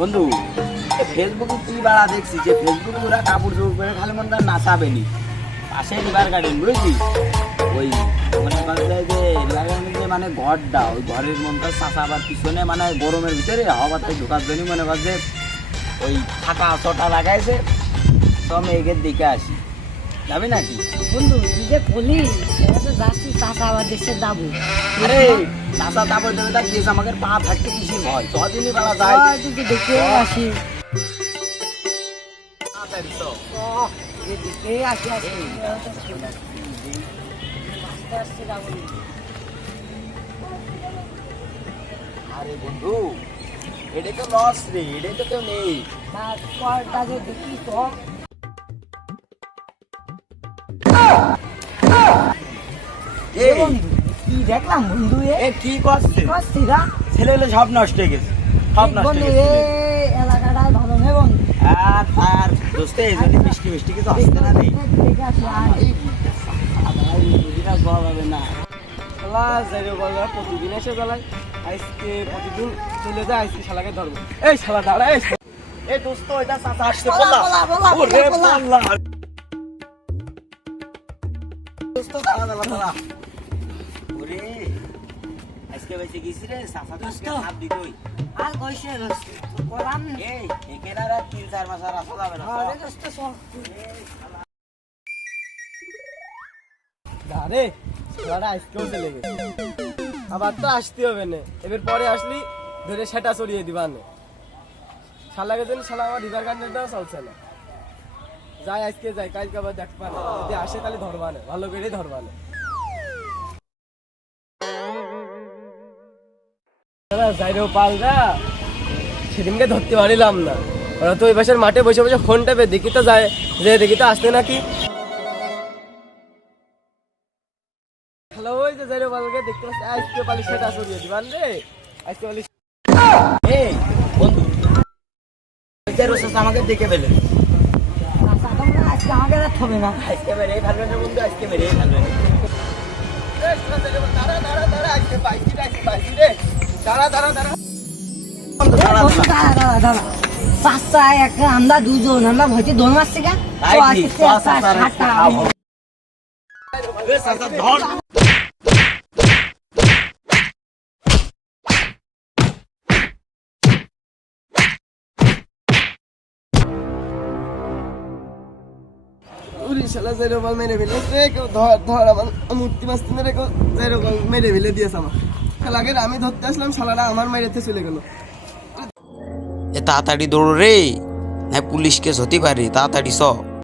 বন্ধু ফেসবুকে কি বাড়া দেখছি যে ফেসবুকে ওরা কাপড় চোপড় করে খালি মনে হয় নাচাবেনি পাশে রিভার গার্ডেন বুঝেছি ওই মানে যে রিভার গার্ডেন যে মানে ঘরটা, ওই ঘরের মনটা চাষা আবার পিছনে মানে গরমের ভিতরে হওয়ার তো ঢোকার জন্য মনে করছে ওই ফাঁকা চটা লাগাইছে। তো আমি এগের দিকে আসি। যাবি নাকি? বন্ধু তুই যে বলি এটা তো যাচ্ছি চাষাবাদ দেশের দাবু। আরে চাষা তারপর দেবে তার কেস আমাকে পা থাকতে কিসের ভয়? ছদিনই বেলা যায় তুই দেখে আসি দেখে আসি। আসি আস্তে আস্তে যাব আরে বন্ধু এটা তো লস রে এটা তো কেউ নেই। তারপরটা যে দেখি তো কি দেখলাম বন্ধু এ? এ কি করছে? করছি না ছেলেগুলো সব নষ্ট হয়ে গেছে। সব নষ্ট হয়ে গেছে এই ভালো নেই বন্ধু। আর আর দোস্তে এই যদি মিষ্টি মিষ্টি কিছু আসতে না নেই দেখে আসি আয়। না। শালা যাইরে বলরা প্রতিদিন এসে জ্বালাই আজকে প্রতিদিন চলে যায় আজকে শালাকে ধরবো। এই শালা দাঁড়া এই দোস্ত এটা চাচা আসছে বলা, বললা বলা, বলা, ওরে বলা। ওরে আজকে গেছি রে তো দোস্ত। হাত দিতই। আর কইছে দোস্ত এই এখানে আর তিন চার মাস আর আসা যাবে না আরে দোস্ত সব আরে আজকেও চলে গেছে। আবার তো আসতে হবে না। এবার পরে আসলি ধরে সেটা চড়িয়ে দিবা নে। শালাকে দিন শালা আমার রিভার গার্ডেনটাও চলছে না। যাই আজকে যাই, কালকে আবার দেখবা না। যদি আসে তাহলে ধরবা না, ভালো করে ধরবা না। সেদিনকে ধরতে পারিলাম না। ওরা তো ওই মাঠে বসে বসে ফোন টেপে, দেখি তো যায়, যে দেখি তো আসতে নাকি। হ্যালো, ওই যে পালকে দেখতে পাচ্ছি। আজকে পালি সেটা সরিয়ে দিবান রে আজকে পালি এই, বন্ধু। আমাকে দেখে ফেলে। হবে না। আজকে মেরেই ফেলবে না বন্ধু আজকে মেরেই ফেলবে না দাঁড়া দাঁড়া দাঁড়া আজকে পাইছি আজকে পাইছি রে। দাঁড়া দাঁড়া দাঁড়া। দাঁড়া, দাঁড়া। দাঁড়া, দাঁড়া, দাঁড়া। পাঁচটা একটা আমরা দুজন আমরা ভয়তে দৌড় মারছি কেন শালা জেরো বল মেরে ফেলে। কেউ ধর ধর আমার মূর্তি মাস্তি মেরে কেউ জেরো বল মেরে ফেলে দিয়েছে আমার। শালাকে আমি ধরতে আসলাম, শালারা আমার মেরেতে চলে গেল। এ তাড়াতাড়ি দৌড় রে। না পুলিশকে হতে পারে, তাড়াতাড়ি চ।